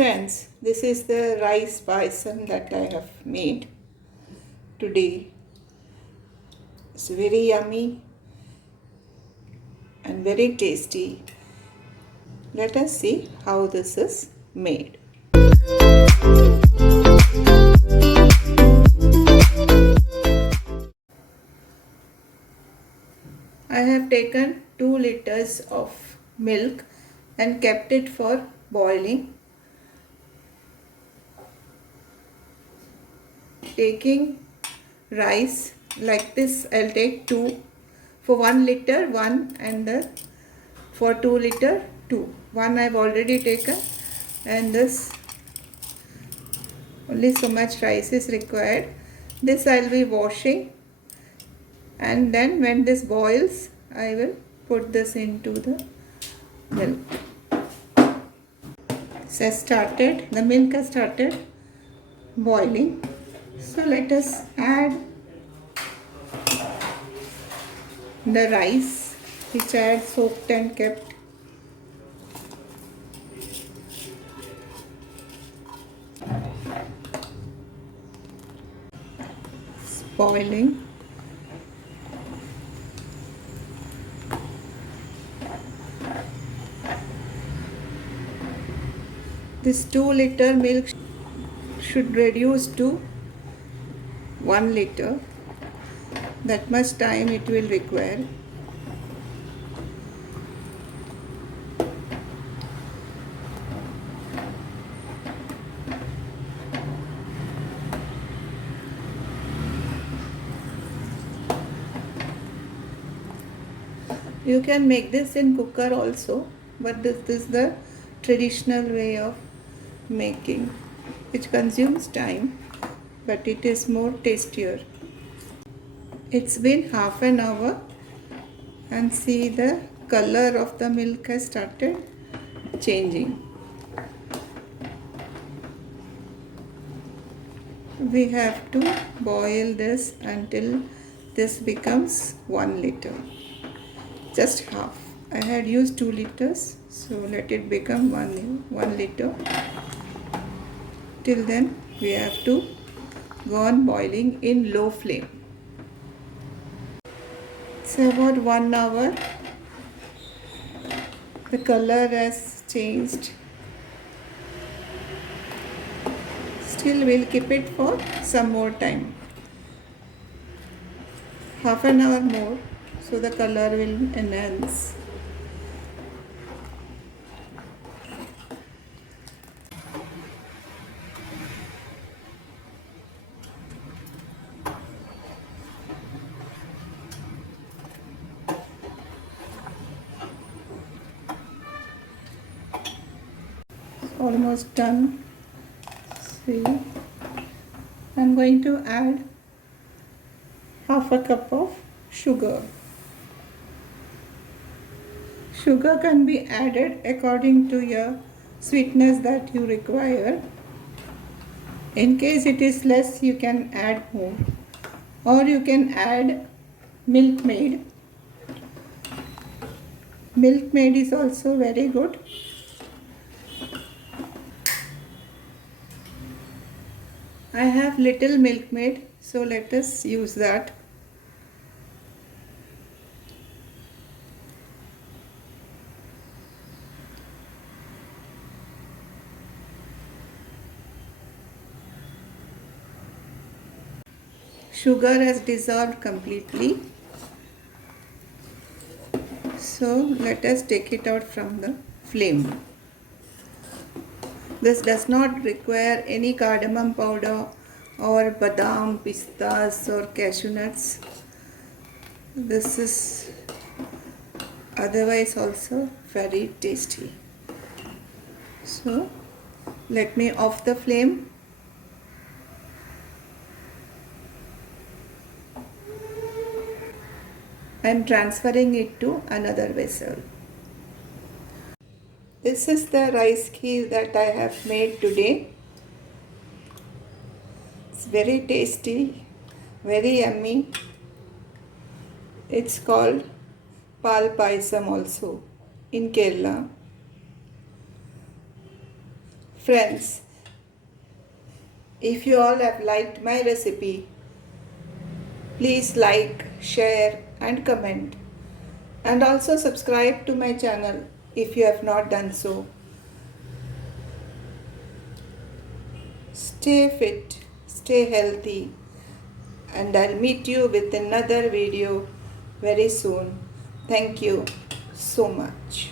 Friends, this is the rice payasam that I have made today. It's very yummy and very tasty. Let us see how this is made. I have taken 2 liters of milk and kept it for boiling. Taking rice like this, I'll take 2 for 1 liter 1 and for 2 liter 2. 1 I've already taken and this only so much rice is required. This I'll be washing, and then when this boils I will put this into the milk. The milk has started boiling. So let us add the rice which I had soaked and kept. It's boiling. This 2 liter milk should reduce to 1 liter. That much time it will require. You can make this in cooker also, but this is the traditional way of making, which consumes time, but it is more tastier. It's been half an hour and see the color of the milk has started changing. We have to boil this until this becomes 1 liter. Just half. I had used 2 liters, so let it become 1 liter. Till then we have to go on boiling in low flame. It's about 1 hour. The color has changed. Still we'll keep it for some more time. Half an hour more, so the color will enhance. Almost done. See, I'm going to add half a cup of sugar. Sugar can be added according to your sweetness that you require. In case it is less, you can add more, or you can add milkmaid. Milkmaid is also very good. I have little milkmaid, so let us use that. Sugar has dissolved completely, so let us take it out from the flame. This does not require any cardamom powder or badam, pistas or cashew nuts. This is otherwise also very tasty. So let me off the flame. I am transferring it to another vessel. This is the rice kheer that I have made today. It's very tasty, very yummy. It's called PAYASAM also in Kerala. Friends, if you all have liked my recipe, please like, share and comment, and also subscribe to my channel if you have not done so. Stay fit, stay healthy, and I'll meet you with another video very soon. Thank you so much.